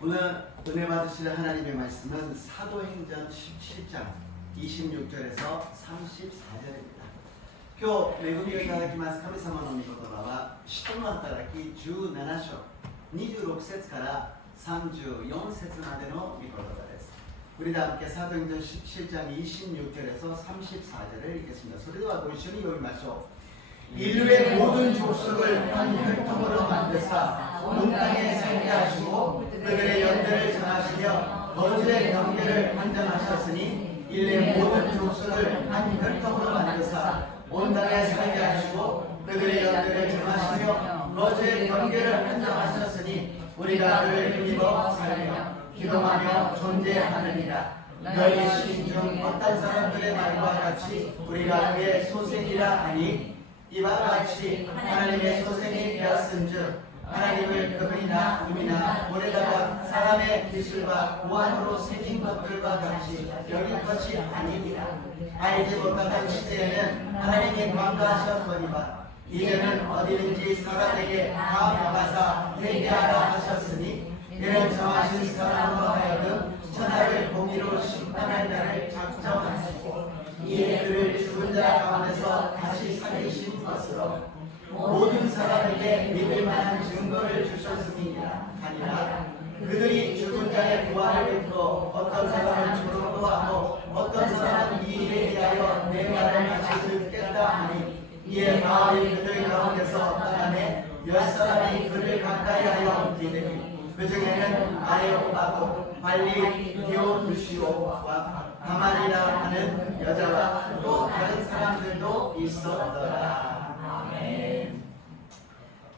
오늘 은혜 받으실 하나님의 말씀은 사도행전 17장 26절에서 34절입니다. 今日恵みをいただきます神様の御言葉は使徒の働き17章26節から34節までの御言葉です。 우리 다 함께 사도행전 17장 26절에서 34절을 읽겠습니다. 소리와 고이시니 여기 맞죠? 인류의 모든 족속을 한 혈통으로 만드사 온 땅에 살게 하시고 그들의 연대를 정하시며 거짓의 경계를 판정하셨으니 인류의 모든 족속을 한 혈통으로 만드사 온 땅에 살게 하시고 그들의 연대를 정하시며 거짓의 경계를 판정하셨으니 우리가 그를 힘입어 살며 기동하며 존재하느니라. 너희 시인 중 어떤 사람들의 말과 같이 우리가 그의 소생이라 하니 이와 같이 하나님의 소생이 되었은즉 하나님을 그분이나 음이나 볼에다가 사람의 기술과 고안으로 새긴 것들과 같이 여길 것이 아니니라. 알지 못하던 시대에는 하나님이 관가하셨거니와 이제는 어디든지 사람에게 다 나가사 회개하라 하셨으니 이는 정하신 사람으로 하여금 천하를 공의로 심판할 날을 작정하시고 이에 그를 죽은 자 가운데서 다시 살리신 것으로 모든 사람에게 믿을 만한 증거를 주셨음이니라 하니라. 그들이 죽은 자의 부활을 믿고 어떤 사람은 죽음으로 하고 어떤 사람은 이 일에 대하여 내 말을 다시 듣겠다 하니 이에 바울이 그들 가운데서 떠나매 몇 사람이 그를 가까이 하여 믿으니 그 중에는 아레오바고 발리 디오누시오와 가말이라 하는 여자와 또 다른 사람들도 있었더라. 아멘.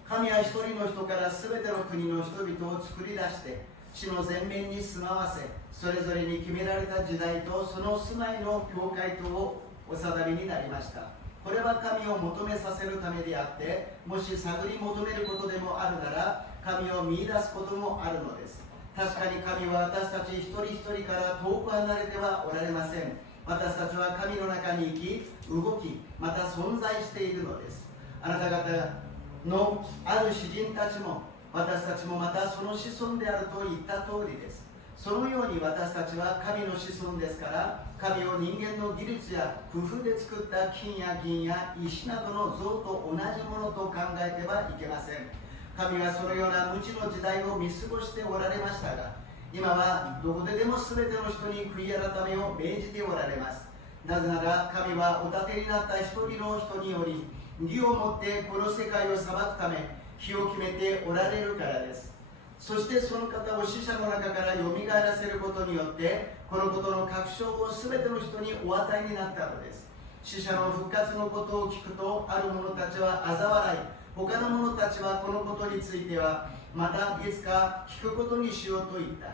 神は一人の人からすべての国の人々を作り出して地の全面に住まわせそれぞれに決められた時代とその住まいの境界とをお定めになりました。これは神を求めさせるためであってもし探り求めることでもあるなら神を見出すこともあるのです。確かに神は私たち一人一人から遠く離れてはおられません。私たちは神の中に生き、動き、また存在しているのです。あなた方のある詩人たちも私たちもまたその子孫であると言った通りです。そのように私たちは神の子孫ですから神を人間の技術や工夫で作った金や銀や石などの像と同じものと考えてはいけません。神はそのような無知の時代を見過ごしておられましたが今はどこででも全ての人に悔い改めを命じておられます。なぜなら神はお立てになった一人の人により義をもってこの世界を裁くため日を決めておられるからです。そしてその方を死者の中からよみがえらせることによってこのことの確証を全ての人にお与えになったのです。死者の復活のことを聞くとある者たちは嘲笑い他の者たちはこのことについてはまたいつか聞くことにしようと言った。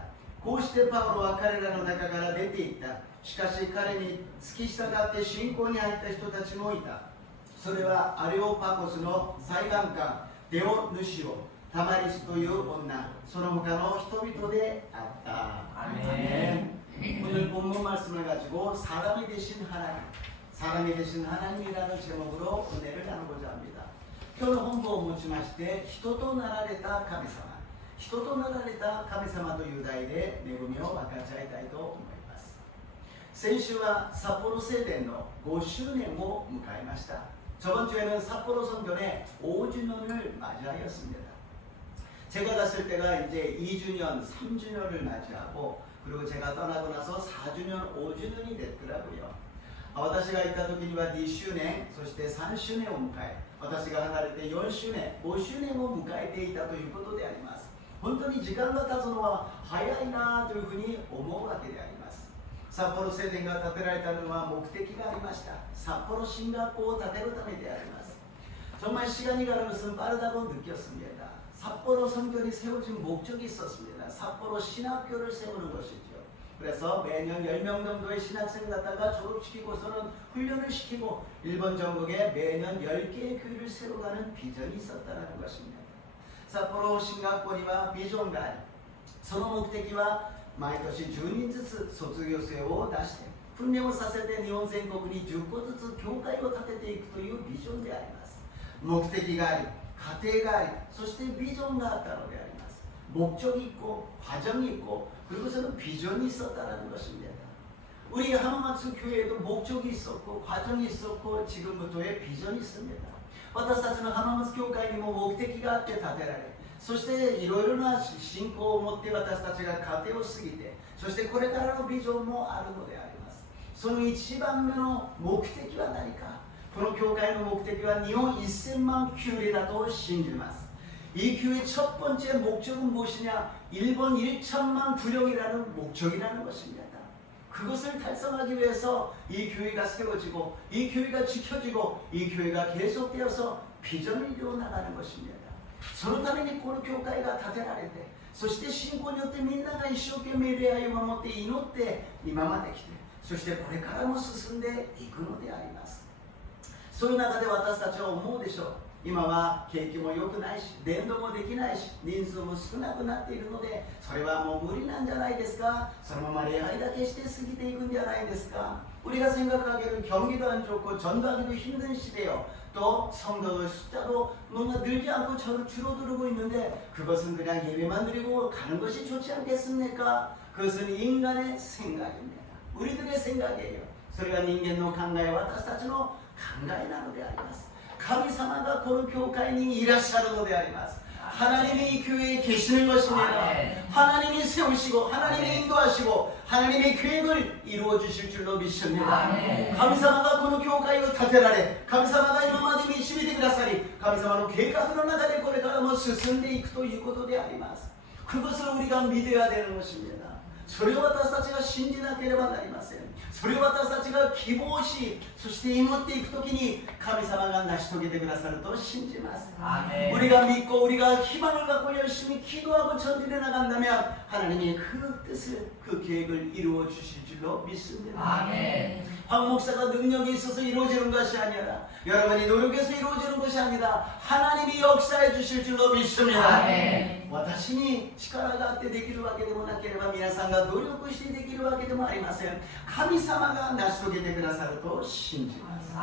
こうしてパウロは彼らの中から出て行った。しかし彼に付き従って信仰に入った人たちもいた。それはアレオパコスの裁判官デオヌシオタマリスという女その他の人々であった。오늘 본문 말씀을 가지고 사람이 되신 하나님 사람이 되신 하나님이라는 제목으로 은혜를 나누고자 합니다. 今日の本文を持ちまして人となられた神様人となられた神様という題で恵みを分かち合いたいと思います。先週は札幌聖殿の5周年を迎えました。 저번 주에는 삿포로 성전의 5주년을 맞이하였습니다. 제가 갔을 때가 이제 2주년, 3주년을 맞이하고 그리고 제가 떠나고 나서 4주년, 5주년이 됐더라고요. 私が行った時には2周年、そして3周年を迎え、私が離れて4周年、5周年を迎えていたということであります。本当に時間が経つのは早いなというふうに思うわけであります。 札幌聖殿が建てられたのは目的がありました。札幌進学校を建てるためであります。 정말 시간이 가는 것은 빠르다고 느꼈습니다. 삿포로 성전이 세워진 목적이 있었습니다. 삿포로 신학교를 세우는 것이죠. 그래서 매년 10명 정도의 신학생을 갖다가 졸업시키고서는 훈련을 시키고 일본 전국에 매년 10개의 교회를 세워가는 비전이 있었다는 것입니다. 삿포로 신학校には 비전가あり、その目的は 毎年10人ずつ卒業生を出して訓練をさせて日本全国に10個ずつ教会を建てていくというビジョンであります。目的があり、家庭があり、そしてビジョンがあったのであります。 목적이 있고 과정이 있고 그리고서는 비전이 있었다는 것입니다. 우리 하나마츠 교회에도 목적이 있었고 과정이 있었고 지금부터의 비전이 있습니다. 私たちの浜松教会にも目的があって建てられ、そしていろいろな信仰を持って私たちが過程を過ぎて、そしてこれからのビジョンもあるのであります。その一番目の目的は何か。この教会の目的は日本1000万교회だと信じます。이 교회의 첫 번째 목적은 무엇이냐? 일본 1천만 구령이라는 목적이라는 것입니다. 그것을 달성하기 위해서 이 교회가 세워지고 이 교회가 지켜지고 이 교회가 계속되어서 비전을 이루어 나가는 것입니다. そのためにこの教会が建てられて、そして信仰によってみんなが一生懸命礼拝を守って祈って今まで来て、そしてこれからも進んでいくのであります。そういう中で私たちは思うでしょう。今は景気も良くないし、伝道もできないし、人数も少なくなっているので、それはもう無理なんじゃないですか。そのまま礼拝だけして過ぎていくんじゃないですか。 우리가 생각하기에는 경기도 안 좋고 전도하기도 힘든 시대요. 또 성도의 숫자도 뭔가 늘지 않고 줄어들고 있는데 그것은 그냥 예배만 드리고 가는 것이 좋지 않겠습니까? 그것은 인간의 생각입니다. 우리들의 생각이에요. それが人間の考え、私たちの考えなのであります。神様がこの教会にいらっしゃるのであります。 하나님이 이 교회에 계시는 것입니다. 하나님이 세우시고 하나님이 인도하시고 하나님의 계획을 이루어 주실 줄로 믿습니다. 神様がこの教会を建てられ、神様が今まで導いてくださり、神様の計画の中でこれからも進んでいくということであります。 그것을 우리가 믿어야 되는 것입니다. それを私たちが信じなければなりません。 それを私たちが希望し、そして祈っていくときに神様が成し遂げてくださると信じます。 우리가 믿고 우리가 희망을 갖고 열심히 기도하고 전진해 나간다면 하나님이 그 뜻을, 그 계획을 이루어 주실 줄로 믿습니다. 황 목사가 능력이 있어서 이루어지는 것이 아니라 여러분이 노력해서 이루어지는 것이 아니라 하나님이 역사해 주실 줄로 믿습니다. 私に力があってできるわけでもなければ皆さんが努力してできるわけでもありません。神様が成し遂げてくださると信じます。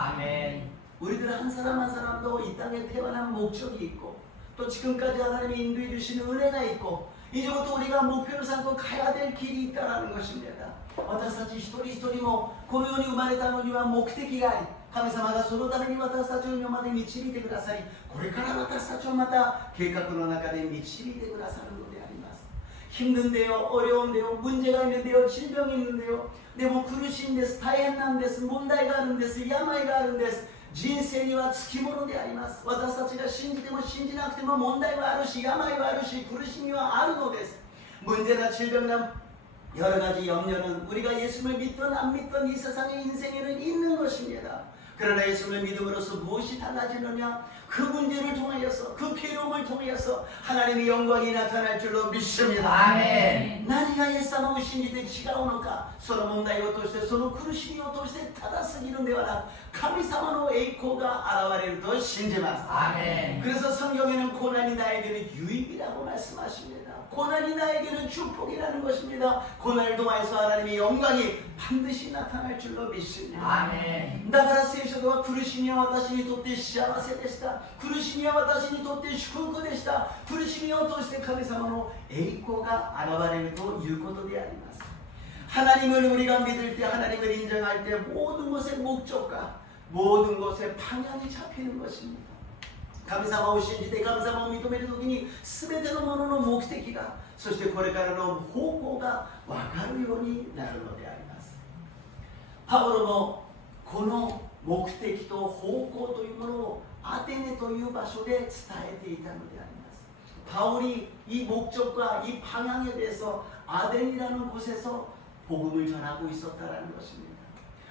우리들 한 사람 한 사람도 이 땅에 태어난 목적이 있고 또 지금까지 하나님이 인도해 주신 은혜가 있고 이제부터 우리가 목표를 삼고 가야 될 길이 있다는 것입니다. 私たち一人一人もこの世に生まれたのには目的があり、神様がそのために私たちを今まで導いてくださり、これから私たちをまた計画の中で導いてくださるのであります。 힘든데요, 어려운데요, 문제가 있는데요, 질병이 있는데요, 뭐苦しいんです、大変なんです、問題があるんです、病があるんです。 人生にはつきものであります。私たちが信じても信じなくても問題はあるし、病はあるし、苦しみはあるのです。 문제나 질병이나 여러 가지 염려는 우리가 예수를 믿든 안 믿든 이 세상의 인생에는 있는 것입니다. 그러나 예수를 믿음으로써 무엇이 달라지느냐? 그 문제를 통하여서 그 괴로움을 통하여서 하나님의 영광이 나타날 줄로 믿습니다. 何がイエス様を信じて違うのか、その問題を通してその苦しみを通してただ過ぎるのではなく神様の栄光が現れると信じます。 그래서 성경에는 고난이 나에게는 유익이라고 말씀하십니다. 고난이 나에게는 축복이라는 것입니다. 고난을 통하여서 하나님의 영광이 반드시 나타날 줄로 믿습니다. だから聖書では苦しみは私にとって幸せでした。苦しみは私にとって祝福でした。苦しみを通して神様の栄光が現れるということであります。 하나님을 우리가 믿을 때, 하나님을 인정할 때 모든 것의 목적과 모든 것의 방향이 잡히는 것입니다. 神様を信じて神様を認めるときに全てのものの目的が、そしてこれからの方向が分かるようになるのであります。 パウロもこの目的と方向というものをアテネという場所で伝えていたのであります。 바울이 이 목적과 이 방향에 대해서 아덴이라는 곳에서 복음을 전하고 있었다는 것입니다.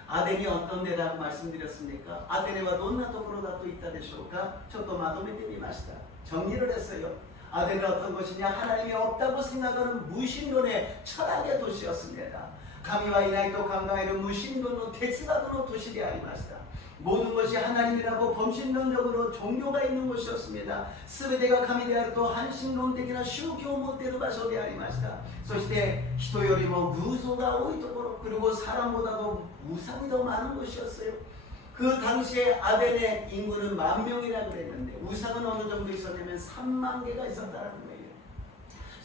아덴이 어떤 데라고 말씀드렸습니까? 아테네와どんなところだと言ったでしょうか? ちょっとまとめてみました. 정리를 했어요. 아덴은 어떤 것이냐? 하나님이 없다고 생각하는 무신론의 철학의 도시였습니다. 神はいないと考える無神論の哲学の都市でありました。 모든 것이 하나님이라고 범신론적으로 종교가 있는 곳이었습니다. 全てが神であると半神論的な宗教を持っている場所でありました。そして人よりも偶像が多いところ、그리고 사람보다도 우상이 더 많은 곳이었어요. 그 당시에 아덴의 인구는 10,000명이라고 그랬는데 우상은 어느 정도 있었냐면 30,000개가 있었다는 거예요.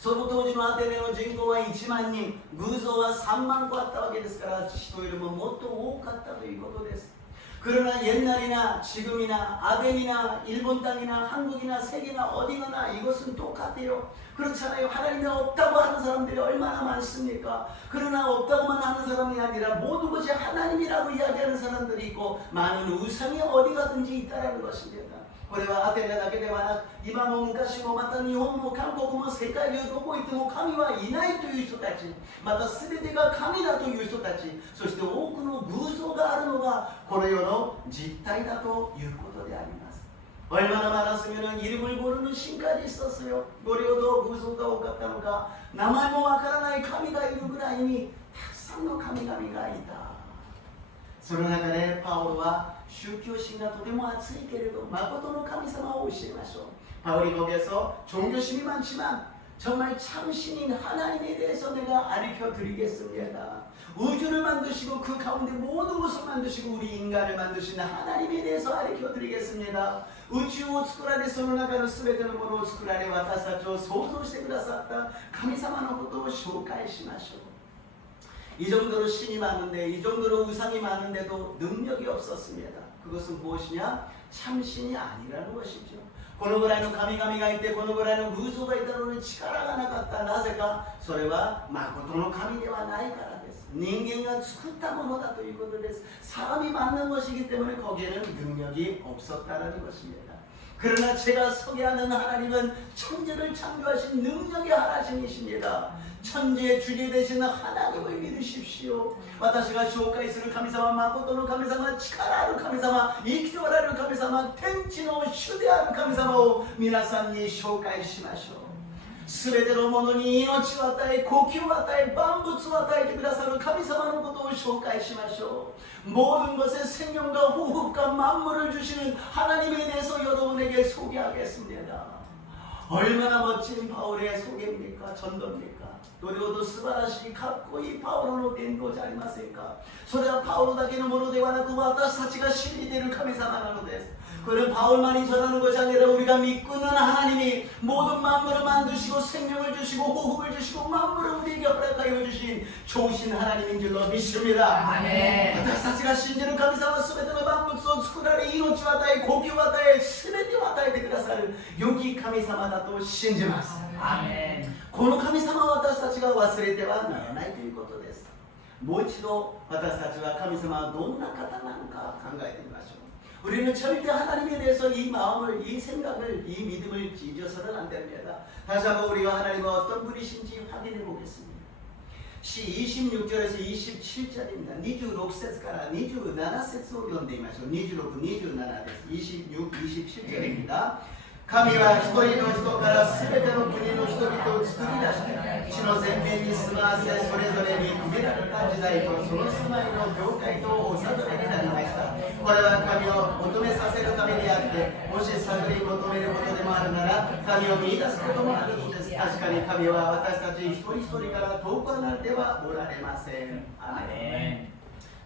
その当時のアテネの人口は1万人、偶像は3万個あったわけですから、人よりももっと多かったということです。그러나 옛날이나 지금이나 아덴이나 일본 땅이나 한국이나 세계나 어디나 이것은 똑같아요. 그렇잖아요. 하나님이 없다고 하는 사람들이 얼마나 많습니까? 그러나 없다고만 하는 사람이 아니라 모든 것이 하나님이라고 이야기하는 사람들이 있고 많은 우상이 어디 가든지 있다라는 것입니다. これはアテネだけではなく、今も昔もまた日本も韓国も世界中どこ行っても神はいないという人たち、また全てが神だという人たち、そして多くの偶像があるのがこの世の実態だということであります。 얼마나 많았으면 이름을 모르는 신까지 있었어요. 노래도 구소가 오갔다는가 나만모 와카라나의 카미가 이루ぐらいにたくさんの神々がいた。その中でパウロは宗教心がとても熱いけれど誠の神様を教えましょう。 바울이 거기에서 종교심이 많지만 정말 참신인 하나님에 대해서 내가 가르쳐 드리겠습니다. 우주를 만드시고 그 가운데 모든 것을 만드시고 우리 인간을 만드신 하나님에 대해서 가르쳐 드리겠습니다. 우주を作られその中の全てのものを作られ私たちを創造してくださった神様のことを紹介しましょう。 이 정도로 신이 많은데 이 정도로 우상이 많은데도 능력이 없었습니다. 그것은 무엇이냐? 참신이 아니라는 것이죠. このぐらいの神々がいてこのぐらいの偶像がいたのに力がなかった。なぜかそれは誠の神ではないからです。人間が作ったものだということです。 사람이 만든 것이기 때문에 거기에는 능력이 없었다는 것입니다. 그러나 제가 소개하는 하나님은 천지를 창조하신 능력의 하나님이십니다. 천지의 주제 되시는 하나님을 믿으십시오. 私が紹介する神様、誠の神様、力ある神様、生きておられる神様、天地の主である神様を皆さんに紹介しましょう。 すべてのものに命を与え、呼吸を与え、万物を与えてくださる神様のことを紹介しましょう。 모든 것에 생명과 호흡과 만물을 주시는 하나님에 대해서 여러분에게 소개하겠습니다. 얼마나 멋진 바울의 소개입니까? 전도입니까? どれほど素晴らしいかっこいいパウロの伝道じゃありませんか。それはパウロだけのものではなく私たちが信じている神様なのです。 그는 바울만이 전하는 것이 아니라 우리가 믿고 있는 하나님이 모든 만물을 만드시고 생명을 주시고 호흡을 주시고 만물을 우리에게 허락하여 주신 좋으신 하나님인 줄로 믿습니다. 아멘. 私たちが信じる神様は全ての万物を作られ命を与え呼吸を与え全てを与えてくださる良き神様だと信じます。アメン。この神様は私たちが忘れてはならないということです。もう一度私たちは神様はどんな方なのか考えてみましょう。 우리는 절대 하나님에 대해서 이 마음을, 이 생각을, 이 믿음을 잊어서는 안 됩니다. 다시 한번 우리가 하나님은 어떤 분이신지 확인해 보겠습니다. 시 26절에서 27절입니다. 26節から27節を読んでみましょう。26、27です。26、27절입니다. 神は一人の人からすべての国の人々を作り出して地の全面に住まわせそれぞれに決められた時代とその住まいの境界とお定めになりました。これは神を求めさせるためにあってもし探り求めることでもあるなら神を見出すこともあるのです。確かに神は私たち一人一人から遠く離れてはおられません。アメン。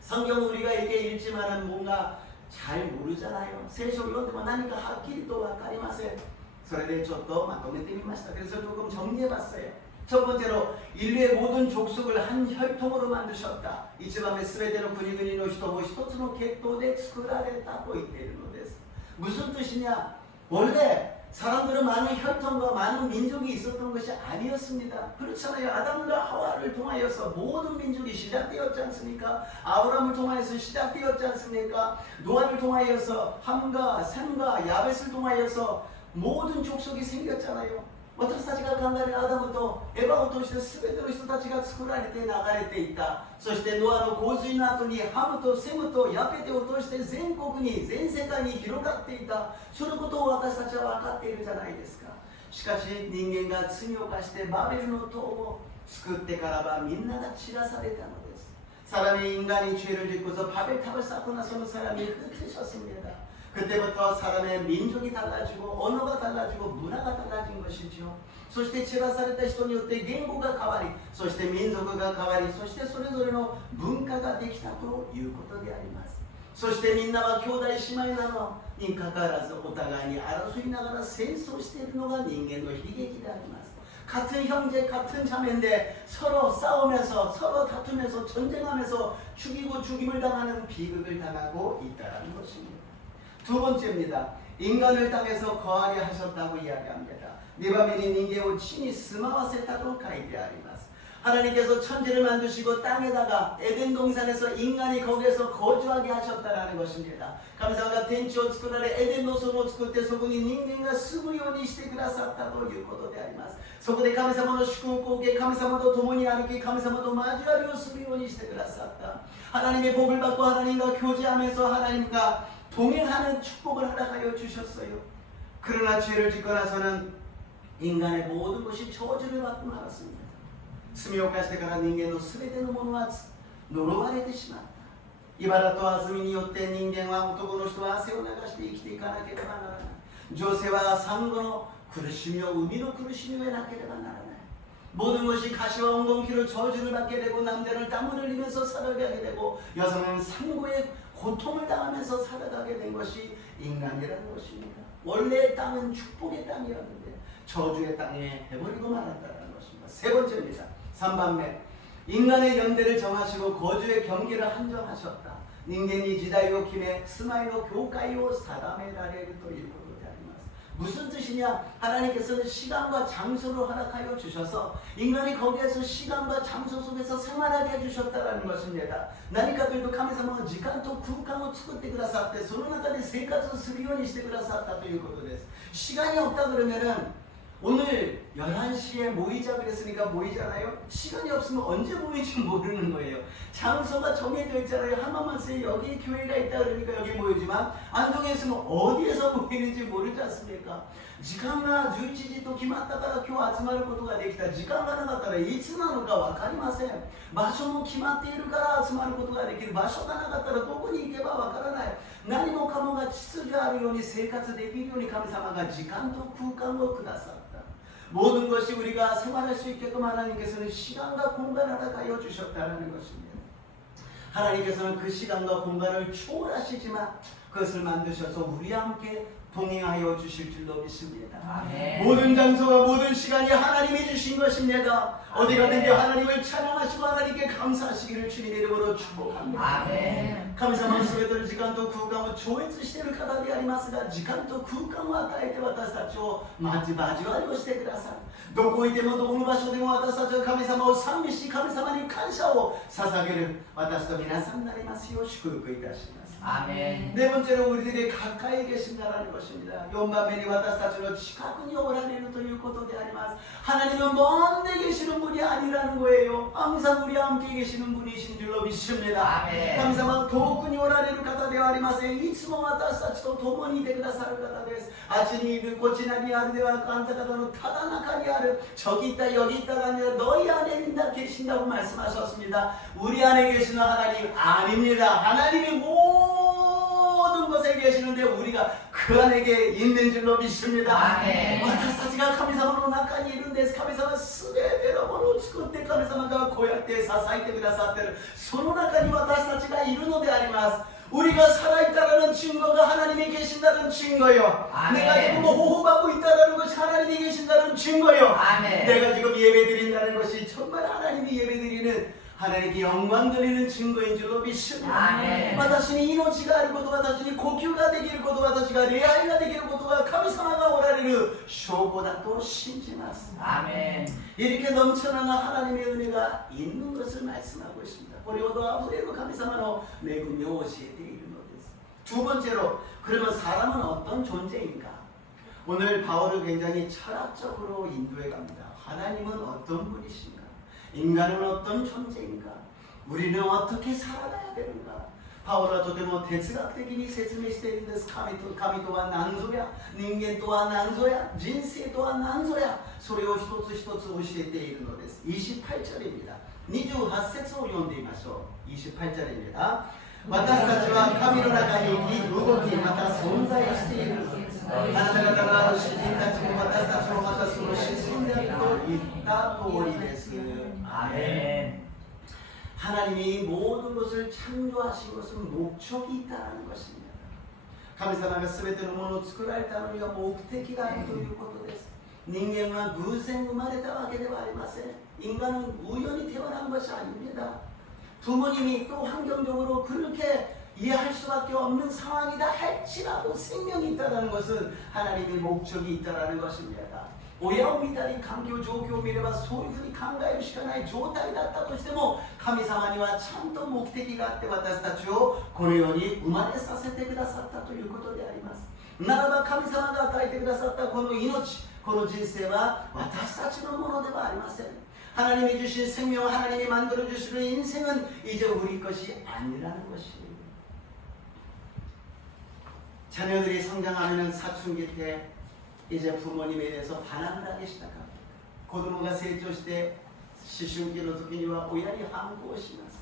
성경 우리가 이렇게 읽지만은 뭔가 잘 모르잖아요. 세속 읽으면 나니까 하키리 또 와카리마세요. それでちょっとまとめてみました。 그래서 조금 정리해봤어요. 첫 번째로 인류의 모든 족속을 한 혈통으로 만드셨다. 이치밤의 스웨데노 군이군이 노시토모 히토츠노 겟도데 스쿠라레타고 이때이르のです. 무슨 뜻이냐? 원래 사람들은 많은 혈통과 많은 민족이 있었던 것이 아니었습니다. 그렇잖아요. 아담과 하와를 통하여서 모든 민족이 시작되었지 않습니까? 아브라함을 통하여서 시작되었지 않습니까? 노아를 통하여서 함과 셈과 야벳을 통하여서 모든 족속이 생겼잖아요. 私たちが考えるアダムとエヴァを通して全ての人たちが作られて流れていった。そしてノアの洪水の後にハムとセムとヤペテを通して全国に全世界に広がっていた。そのことを私たちは分かっているじゃないですか。しかし人間が罪を犯してバベルの塔を作ってからはみんなが散らされたのです。 사람이 인간이 죄를 짓고서 바벨탑을 쌓고 나서는 사람이 흩으셨습니다. 그때부터 사람의 민족이 달라지고 언어가 달라지고 문화가 달라진 것이죠. そして散らされた人によって言語が変わり、そして民族が変わり、そしてそれぞれの文化ができたということであります。そしてみんなは兄弟姉妹なのにかかわらずお互いに争いながら戦争しているのが人間の悲劇であります。 같은 형제 같은 자매인데 서로 싸우면서 서로 다투면서 전쟁하면서 죽이고 죽임을 당하는 비극을 당하고 있다는 것입니다. 두 번째입니다. 인간을 땅에서 거하게 하셨다고 이야기합니다. 니바미니 닌게오 친히 스마와세타로 가이데아리마스. 하나님께서 천지를 만드시고 땅에다가 에덴 동산에서 인간이 거기에서 거주하게 하셨다라는 것입니다. 감사가 텐치오 스쿠라레 에덴 노소노 스쿠테 소군이 닌겐가 스무요니 시테 그라사타도 유코도 데아리마스. 소쿠데 감사모노 슈쿠코게 감사모도 도모니 아르키 감사모도 마주아리오 스무요니 시테 그라사타. 하나님의 복을 받고 하나님과 교제하면서 하나님과 동행하는 축복을 허락하여 주셨어요. 그러나 죄를 짓고 나서는 인간의 모든 것이 저주를 받고 말았습니다. 罪を犯してから人間のすべてのものは呪われてしまった。茨と安住によって人間は男の人は汗を流して生きていかなければならない。女性は産後の苦しみを生みの苦しみを得なければならない。 모든 것이 가시와 엉겅퀴로 저주를 받게 되고 남자는 땀을 흘리면서 살아가게 되고 여성은 산고의 고통을 당하면서 살아가게 된 것이 인간이라는 것입니다. 원래 땅은 축복의 땅이었는데 저주의 땅에 해버리고 말았다는 것입니다. 세 번째입니다. 3番目 인간의 연대를 정하시고 거주의 경계를 한정하셨다. 닌겐이 지다이오 김에 스마이노 교가이오 사다메다레를 또 읽고 무슨 뜻이냐? 하나님께서는 시간과 장소를 허락하여 주셔서 인간이 거기에서 시간과 장소 속에서 생활하게 해주셨다는 것입니다. 나니까들도 카미사마가 시간도空間を 作ってくださってその中で生活するようにしてくださったということです. 시간이 없다 그러면은 오늘 11시에 모이자 그랬으니까 모이잖아요. 시간이 없으면 언제 모일지 모르는 거예요. 장소가 정해져 있잖아요. 한마만스에 여기 교회가 있다 그러니까 여기 모이지만 안동에 있으면 어디에서 모이는지 모르지 않습니까? 時間が11時と決まったから今日集まることができた。時間がなかったらいつなのか分かりません。場所も決まっているから集まることができる。場所がなかったらどこに行けば分からない。何もかもが秩序あるように生活できるように神様が時間と空間をくださった。 모든 것이 우리가 생활할 수 있게끔 하나님께서는 시간과 공간을 허락하여 주셨다는 것입니다. 하나님께서는 그 시간과 공간을 초월하시지만 그것을 만드셔서 우리와 함께 동행하여 주실 줄로 믿습니다. 아멘. 모든 장소와 모든 시간이 하나님이 주신 것입니다. 어디 가든지 하나님을 찬양하시고 하나님께 감사하시기를 주님의 이름으로 축복합니다. 아멘. 神様のすべての時間と空間を超越している方でありますが、時間と空間を与えて私たちを交わりをしてくださる。どこいてもどこの場所でも私たちは神様を賛美し、神様に感謝を捧げる私と皆さんになりますよう祝福いたします。 아멘. 네 번째로 우리들이 가까이 계신다라는 것입니다. 연반면이 私たちの近くにおられるということであります. 하나님은 먼데 계시는 분이 아니라는 거예요. 항상 우리와 함께 계시는 분이신 줄로 믿습니다. 아멘. 神様遠くにおられる方ではありません。いつも私たちと共にいてくださる方です。あっちにいるこちらにあるではなくあんた方のただ中にある저기 있다 여기 있다가 아니라 너희 안에 계신다고 말씀하셨습니다. 우리 안에 계시는 하나님 아닙니다. 하나님이 모든 것에 계시는데 우리가 그 안에 있는 줄로 믿습니다. 아멘. 私たちが神様の中にいるんです。神様はすべてのものを作って神様がこうやって支えてくださっている。その中に私たちがいるのであります。 우리가 살아있다라는 증거가 하나님이 계신다는 증거요. 아멘. 내가 지금 호흡하고 있다라는 것이 하나님이 계신다는 증거요. 아멘. 내가 지금 예배드린다는 것이 정말 하나님이 예배드리는 하나님께 영광 돌리는 증거인 줄로 믿습니다. 아멘. 私に命があること、私に呼吸ができること、私が礼拝ができることが神様がおられる証拠だと信じます. 아멘. 이렇게 넘쳐나는 하나님의 은혜가 있는 것을 말씀하고 있습니다. 우리도 아무래도神様の恵みを教えているのです. 두 번째로, 그러면 사람은 어떤 존재인가? 오늘 바울은 굉장히 철학적으로 인도해 갑니다. 하나님은 어떤 분이신가? 인간은 어떤 존재인가? 우리는 어떻게 살아가야 되는가? 바울은 とても哲学的に説明しているんです。神とは何ぞや、人間とは何ぞや、人生とは何ぞや、それを一つ一つ教えているのです。28절입니다. 28節を読んでみましょう。28절입니다. 私たちは神の中に生き、動き、また存在しているのです。あなた方がある詩人たちも私たちもまたその子孫であると言った通りです。아멘. 하나님이 모든 것을 창조하신 것은 목적이 있다는 것입니다. 神様がすべてのものを作られたのには目的があるということです。人間は偶然生まれたわけではありません。 인간은 우연히 태어난 것이 아닙니다. 부모님이 또 환경적으로 그렇게 이해할 수밖에 없는 상황이다 할지라도 생명이 있다는 것은 하나님의 목적이 있다는 것입니다. 親を見たり環境状況を見ればそういうふうに考えるしかない状態だったとしても神様にはちゃんと目的があって私たちをこのように生まれさせてくださったということであります。ならば神様が与えてくださったこの命、この人生は私たちのものではありません。 하나님이 주신 생명, 하나님이 만들어 주시는 인생은 이제 우리 것이 아니라는 것이에요. 자녀들이 성장하면 사춘기 때 이제 부모님에 대해서 반항을 하기 시작합니다. 子供が成長して思春期の時には親に反抗します。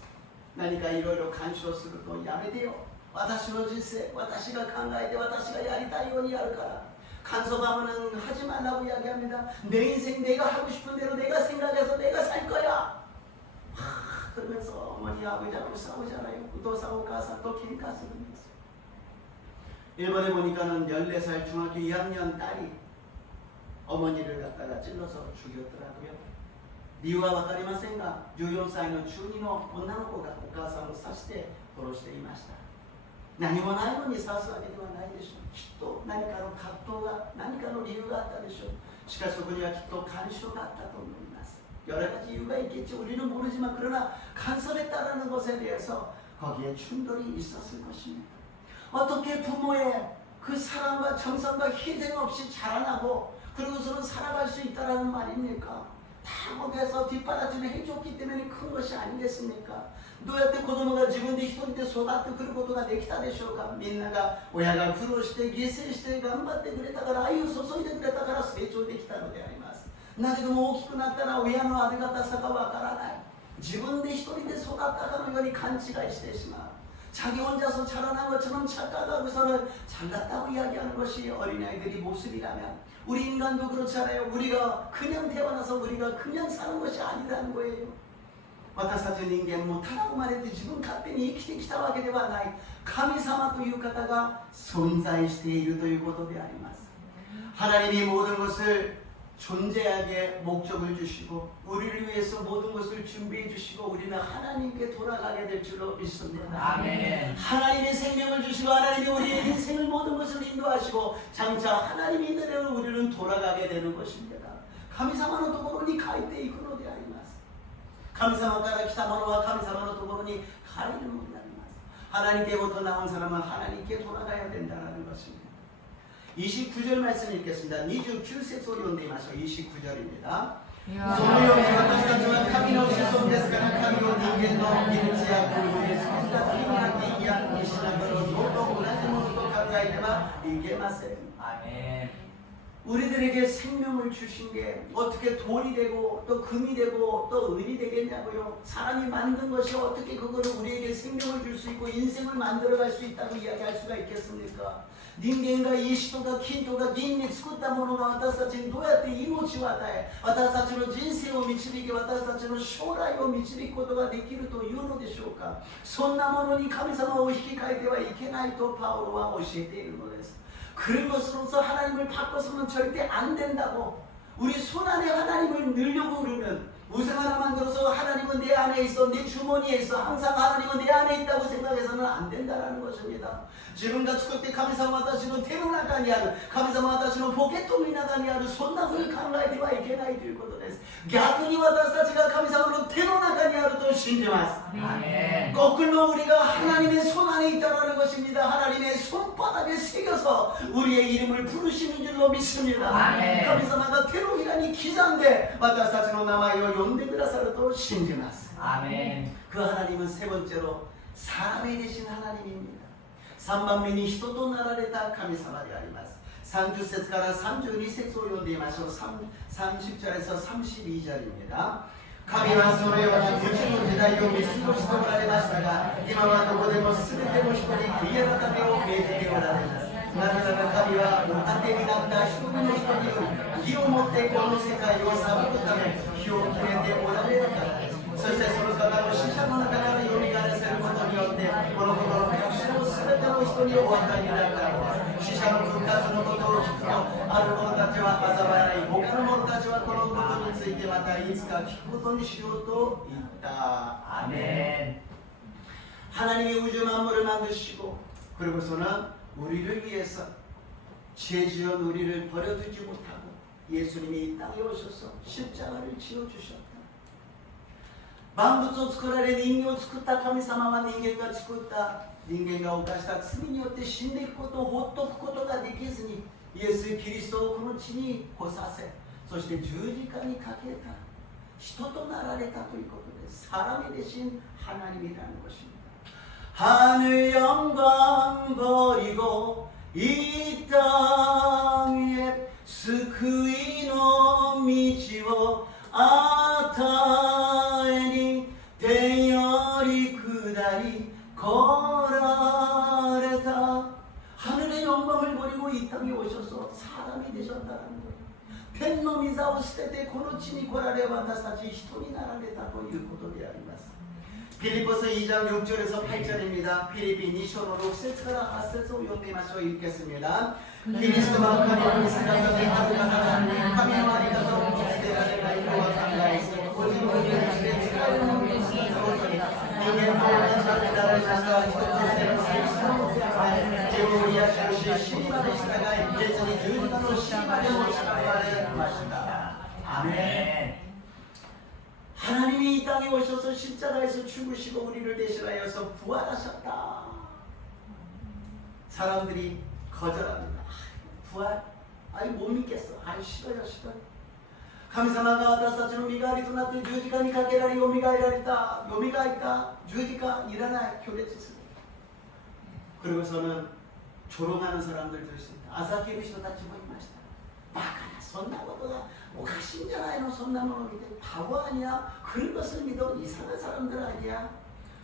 何かいろいろ干渉するとやめてよ。私の人生、私が考えて私がやりたいようにやるから。 간섭하면은 하지 말라고 이야기합니다. 내 인생 내가 하고 싶은 대로 내가 생각해서 내가 살 거야. 그러면서 어머니 아버지하고 싸우잖아요. 또 싸우고 가서 또 길가서 그러면서. 일본에 보니까는 14살 중학교 2학년 딸이 어머니를 갖다가 찔러서 죽였더라고요. 이유가 와카리마센가? 14歳の中二の女の子がお母さんを刺して殺していました。 何もないのに刺すわけではないでしょう。きっと何かの葛藤が、何かの理由があったでしょう。しかしそこにはきっと干渉があったと思います。 여러 가지 이유가 있겠지. 우리는 모르지만 그러나 간섭했다라는 것에 대해서 거기에 충돌이 있었을 것입니다. 어떻게 부모의 그 사랑과 정성과 희생 없이 자라나고 그러고서는 살아갈 수 있다라는 말입니까? 다 거기에서 뒷받침을 해줬기 때문에 큰 것이 아니겠습니까? どうやって子供が自分で一人で育ってくることができたでしょうか。みんなが親が苦労して犠牲して頑張ってくれたから愛を注いでくれたから成長できたのであります。だけども大きくなったら親のありがたさがわからない。自分で一人で育ったかのように勘違いしてしまう。 자기 혼자서 자라난 것처럼 착각하고서는 잘났다고 이야기하는 것이 어린아이들의 모습이라면 우리 인간도 그렇지 않아요. 우리가 그냥 태어나서 우리가 그냥 사는 것이 아니라는 거예요. 私たち人間もただ生まれて自分勝手に生きてきたわけではない。神様という方が存在しているということであります。 하나님이 모든 것을 존재하게 목적을 주시고 우리를 위해서 모든 것을 준비해 주시고 우리는 하나님께 돌아가게 될 줄로 믿습니다. 아멘. 하나님이 생명을 주시고 하나님이 우리의 인생을 모든 것을 인도하시고 장차 하나님이 있는 대로 우리는 돌아가게 되는 것입니다. 神様のところに帰っていくのであります。 神様から来たものは神様のところに帰るのであります。 하나님께부터 나온 사람은 하나님께 돌아가야 된다는 것입니다. 29절 말씀 읽겠습니다. 29節を読んでみましょう。 29절입니다. そのように私たちは神の子孫ですから神を人間の命や行為で作った神が義や義しながら像と同じものと考えてはいけません。 아멘. 우리들에게 생명을 주신 게 어떻게 돌이 되고 또 금이 되고 또 은이 되겠냐고요. 사람이 만든 것이 어떻게 그거를 우리에게 생명을 줄 수 있고 인생을 만들어갈 수 있다고 이야기할 수가 있겠습니까? 人間が石とか金とか銀に作ったものが私たちにどうやって命を与え私たちの人生を導き私たちの将来を導くことができるというのでしょうか。そんなものに神様を引き換えてはいけないとパウロは教えているのです。 그런 것으로서 하나님을 바꿔서는 절대 안 된다고. 우리 손 안에 하나님을 넣으려고 그러면 우상 하나 만들어서 하나님은 내 안에 있어 내 주머니에 있어 항상 하나님은 내 안에 있다고 생각해서는 안 된다는 것입니다. 自分が作って神様私の手の中にある神様私のポケットの中にあるそんなふうに考えてはいけないということです。逆に私たちが神様の手の中にあると信じます。 거꾸로 우리가 하나님의 손 안에 있다는 것입니다. 하나님의 손바닥에 새겨서 우리의 이름을 부르시는 줄로 믿습니다. 神様が手のひらに刻んで私たちの名前を呼んでくださると信じます。 그 하나님은 세 번째로 사람이 되신 하나님입니다. 3番目に人となられた神様であります。 30節から32節を読んでみましょう。 30절에서 32절입니다. 神はそのような無知の時代を見過ごしておられましたが今はどこでも全ての人に悔い改めを命じておられます。 なぜなら神はお立てになった一人の人により義をもってこの世界を裁くため日を決めておられるからです。 そしてその方を死者の中からよみがえらせることによってこのことの確信を全ての人にお与えになったのです。死者の復活のことを聞くと、ある者たちは嘲笑い、他の者たちはこのことについてまたいつか聞くことにしようと言った。 아멘. 하나님이 우주 만물을 만드시고 그리고서는 우리를 위해서 죄 지은 우리를 버려두지 못하고 예수님이 이 땅에 오셔서 십자가를 지어주셨다. 万物を作られ人間を作った神様は人間が作った人間が犯した罪によって死んでいくことを放っておくことができずにイエス・キリストをこの地に来させそして十字架にかけた人となられたということです。 사람이 되신 하나님이라는 것입니다. 하늘 영광 버리고 이 땅 위에 스크이 놈이지워 아타에니 대열이 그다리 거라레다. 하늘의 영광을 버리고 이 땅에 오셔서 사람이 되셨다는 거예요. 天の御座を捨ててこの地に来られ私たち人になられたということであります。 빌립보서 2장 6절에서 8절입니다. 필리핀 2장 6절에서 8절을 연대마셔 읽겠습니다. 그리스도와 가리를 생각하는 하나님 하나님의 말이라서 목대가를 알고와 감사했어. 오직 우리는 집에 들어가는 우리 스스로들이 이게 모든 자들을 자가 히토테스를 살수 제고 우리야 주시 신임하는 시다가 예전이 유리만으로 신임하는 시다가 마시다. 아멘. 하나님이 이 땅에 오셔서 십자가에서 죽으시고 우리를 대신하여서 부활하셨다. 사람들이 거절합니다. 부활? 아이 못 믿겠어. 아이 싫어요 싫어요. 神様が私たちの身代わりとなって十字架にかけられよみがえられた。よみがえった十字架いらない拒絶する。 그리고서는 조롱하는 사람들도 있습니다. 아사키의人たちもいました。バカなそんなことがおかしいんじゃないのそんなものを見て 바보 아니야? 그런 것을 믿어 이상한 사람들 아니야?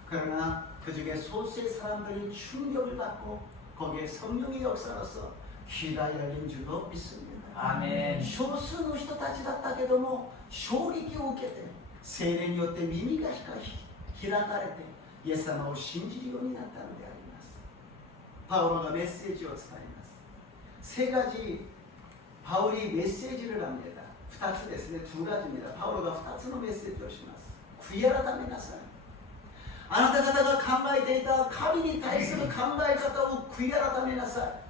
그러나 그 중에 소수의 사람들이 충격을 받고 거기에 성령의 역사로서 귀가 열린 줄로 믿습니다. 아멘. 少数の人たちだったけども衝撃を受けて聖霊によって耳が開かれてイエス様を信じるようになったのであります。 바울가 메시지를 伝えます。 세 가지 바울이 메시지를 합니다. 2つですね。두 가지입니다. 바울가 2つのメッセージをします。悔い改めなさい。あなた方が考えていた神に対する考え方を悔い改めなさい。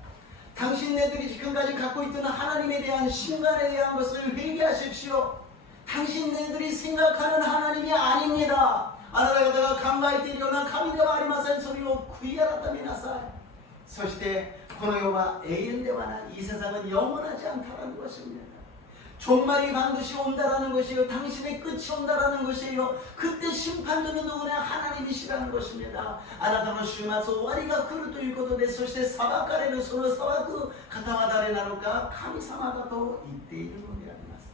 당신네들이 지금까지 갖고 있던 하나님에 대한 신간에 대한 것을 회개하십시오. 당신네들이 생각하는 하나님이 아닙니다. あなた方が考えているような神ではありません。それを悔い改めなさい。そしてこの世は永遠ではない。이 세상은 영원하지 않다는 것입니다. 종말이 반드시 온다라는 것이요. 당신의 끝이 온다라는 것이요. 그때 심판되는 누구냐 하나님이시라는 것입니다. あなたの終末終わりが来るということで、そして裁かれるその裁く方は誰なのか神様だと言っているのであります。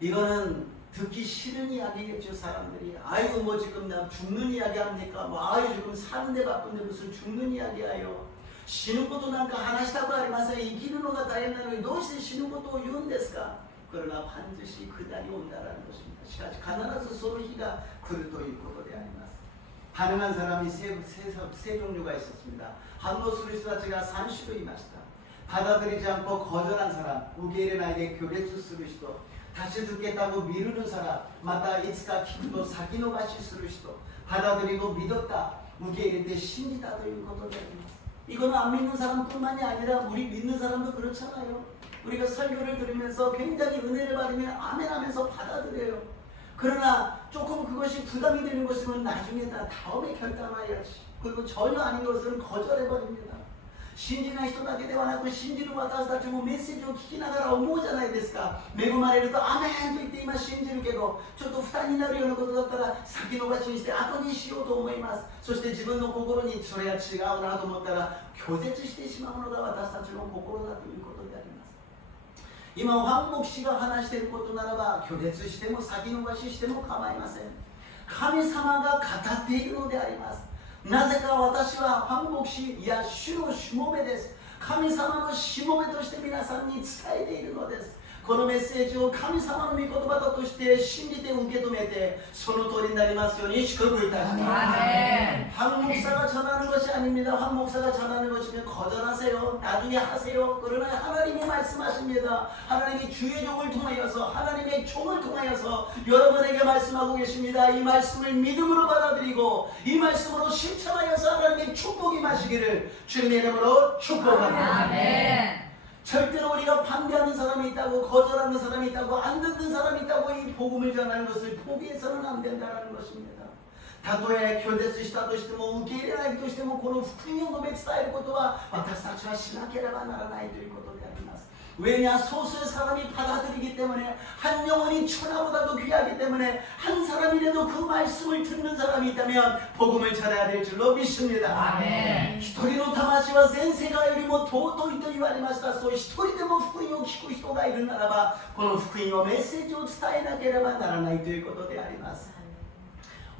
이거는 듣기 싫은 이야기겠죠. 사람들이 아유 뭐 지금 나 죽는 이야기 합니까? 뭐 아유 지금 사는데 바쁜데 무슨 죽는 이야기예요. 死ぬことなんか話したくありません。生きるのが大変なのにどうして死ぬことを言うんですか? 그러나 반드시 그날이 온다라는 것입니다. しかし必ずその日が来るということであります。 반응한 사람이 세 종류가 있었습니다. 반로する人たちが3種類いました。 받아들이지 않고 거절한 사람, 우게이레나에게 교례수する人, 다시 듣겠다고 미루는 사람, 마다 이츠가 기도 사기노바시する人, 받아들이고 믿었다, 우게이레 신지다ということであります。 이건 안 믿는 사람뿐만이 아니라 우리 믿는 사람도 그렇잖아요. 우리가 설교를 들으면서 굉장히 은혜를 받으면 아멘 하면서 받아들여요. 그러나 조금 그것이 부담이 되는 것은 나중에 다음에 결단해야지. 그리고 전혀 아닌 것은 거절해버립니다. 信じない人だけではなく信じる私たちもメッセージを聞きながら思うじゃないですか。恵まれるとアメンと言って今信じるけどちょっと負担になるようなことだったら先延ばしにして後にしようと思います。そして自分の心にそれが違うなと思ったら拒絶してしまうのが私たちの心だということであります。今황牧師が話していることならば拒絶しても先延ばししても構いません。神様が語っているのであります。 なぜか私は황牧師いや主のしもべです。神様のしもべとして皆さんに伝えているのです。このメッセージを神様の御言葉だとして信じて受け止めてその通りになりますように祝福いたします。 한 목사가 전하는 것이 아닙니다. 한 목사가 전하는 것이면 거절하세요. 나중에 하세요. 그러나 하나님이 말씀하십니다. 하나님이 주의 종을 통하여서 하나님의 종을 통하여서 여러분에게 말씀하고 계십니다. 이 말씀을 믿음으로 받아들이고 이 말씀으로 실천하여서 하나님의 축복이 임하시기를 주님의 이름으로 축복합니다. 아멘. 절대로 우리가 반대하는 사람이 있다고 거절하는 사람이 있다고 안 듣는 사람이 있다고 이 복음을 전하는 것을 포기해서는 안 된다는 것입니다. たとえ拒絶したとしても受け入れないとしてもこの福音を述べ伝えることは私たちはしなければならないということであります。 왜냐 소수의 사람이 받아들이기 때문에 한 영혼이 천하보다도 귀하기 때문에 한 사람이라도 그 말씀을 듣는 사람이 있다면 복음을 전해야 될 줄로 믿습니다. 아멘. 一人の魂は全世界よりも尊いと言われました。そう一人でも福音を聞く人がいるならばこの福音をメッセージを伝えなければならないということであります。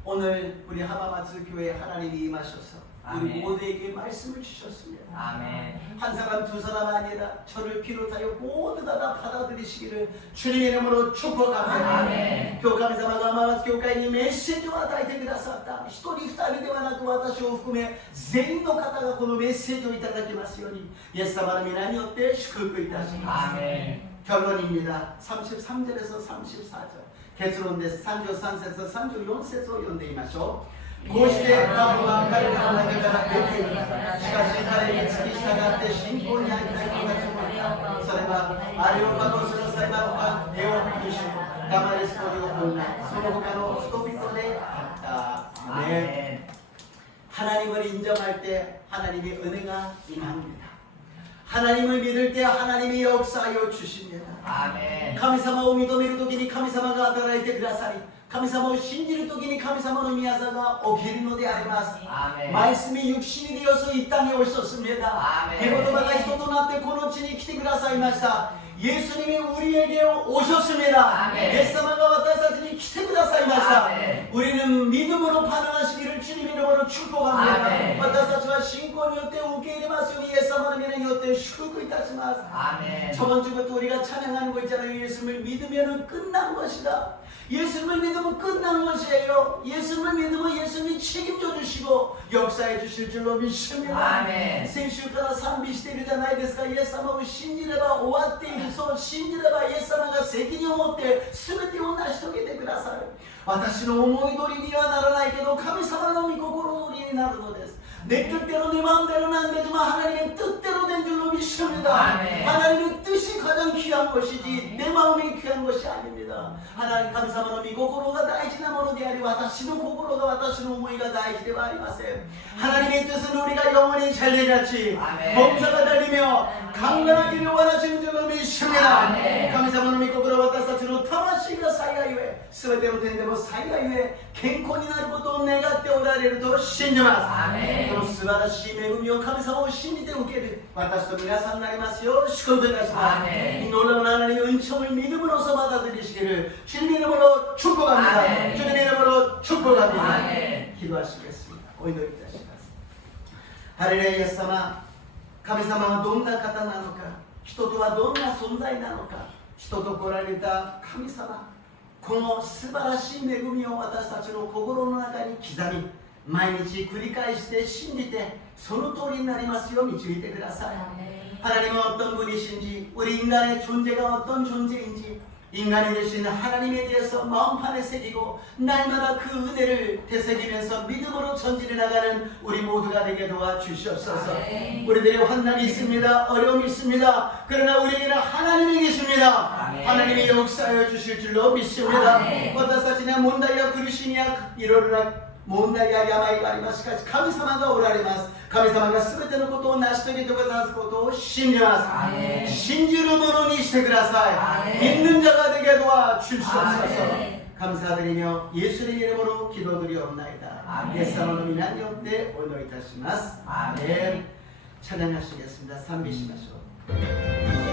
오늘 우리 하마마트 교회에 하나님이 임하셔서 우리 모두에게 말씀을 주셨습니다. 아멘. 한 사람 두 사람 아니라 저를 비롯하여 모두가 다 받아들이시기를 주님의 이름으로 축복합니다. 아멘. 今日神様がハママツ教会にメッセージを与えてくださった一人二人ではなく私を含め全員の方がこのメッセージをいただきますようにイエス様の皆によって祝福いたします。 아멘. 결론입니다. 33절에서 34절結論です。33節34節を読んでみましょう。こうしてパウロは彼らの中から出ていった。しかし彼に付き従って信仰に入った人が集まった。それはアレオパゴスの裁判官エオプシュ、ダマリスコ領女、その他の人々であった。ね、하나님을 인정할 때 하나님의 은혜가 임합니다. 하나님을 믿을 때 하나님이 역사하여 주십니다. 아멘. 神様を認めるときに神様が働いてくださり神様を信じるときに神様の宮座が起きるのであります。 말씀이 육신이 되어서 이 땅에 오셨습니다. 이言葉が人となってこの地に来てくださいました。 예수님이 우리에게 오셨습니다. 예수님가私たちに来てくださいました。 우리는 믿음으로 반응하시기를 주님의 이름으로 축복합니다. 私たちは信仰によって受け入れますように 예수님의 이름에によって祝福いたします。 저번 주부터 우리가 찬양하는 거 있잖아요. 예수님을 믿으면 끝난 것이다. 예수님을 믿으면 끝난 것이에요. 예수님을 믿으면 예수님이 책임져 주시고 역사해 주실 줄로 믿습니다. 先週から賛美しているじゃないですか。イエス様を信じれば終わっている。そう信じればイエス様が責任を持って全てを成し遂げてくださる。私の思い通りにはならないけど神様の御心通りになるのです。 내 뜻대로 내 마음대로는 안 되지만 하나님의 뜻대로 된 줄로 믿습니다. 하나님의 뜻이 가장 귀한 것이지 내 마음이 귀한 것이 아닙니다. 하나님 감사하는 이 고고로가 다이지나 모노であり 私の 고고로가 私の 思いが 大事ではありません. 하나님의 뜻은 우리가 영원히 잘되같이 범사가 달리며 강건하기를 원하시는 줄로 믿습니다. 감사하는 이 고고로 私たちの魂が幸いゆえ全ての点でも幸いゆえ健康になることを願っておられると信じます。 この素晴らしい恵みを神様を信じて受ける私と皆さんになりますよう祝福いたします。이 놀라운 하나님의 은총을 믿음으로써 받아들이시기를 주님의 이름으로 축복합니다. 주님의 이름으로 축복합니다. 기도하시겠습니다. 오이도いたします。 ハレルヤイエス様、神様はどんな方なのか、人とはどんな存在なのか、人と来られた神様、この素晴らしい恵みを私たちの心の中に刻み 毎日繰り返して信じてその通りになりますよう導いてください。 하나님은 어떤 분이신지 우리 인간의 존재가 어떤 존재인지 인간이 되신 하나님에 대해서 마음판에 새기고 날마다 그 은혜를 되새기면서 믿음으로 전진해 나가는 우리 모두가 되게 도와주시옵소서. 우리들의 환난이 있습니다. 어려움이 있습니다. 그러나 우리에게는 하나님이 계십니다. 하나님이 역사하여 주실 줄로 믿습니다. 私たちには問題や苦しみやいろいろな 問題や病がありますしかし神様がおられます。神様が全てのことを成し遂げてくださることを信じます。信じる者にしてください。믿는 자가 되게 도와주시옵소서. 감사드리며 예수의 이름으로 기도드리옵나이다. 예수님의 이름으로 기도드리옵나이다. 아멘. 찬양하시겠습니다. 賛美しましょう。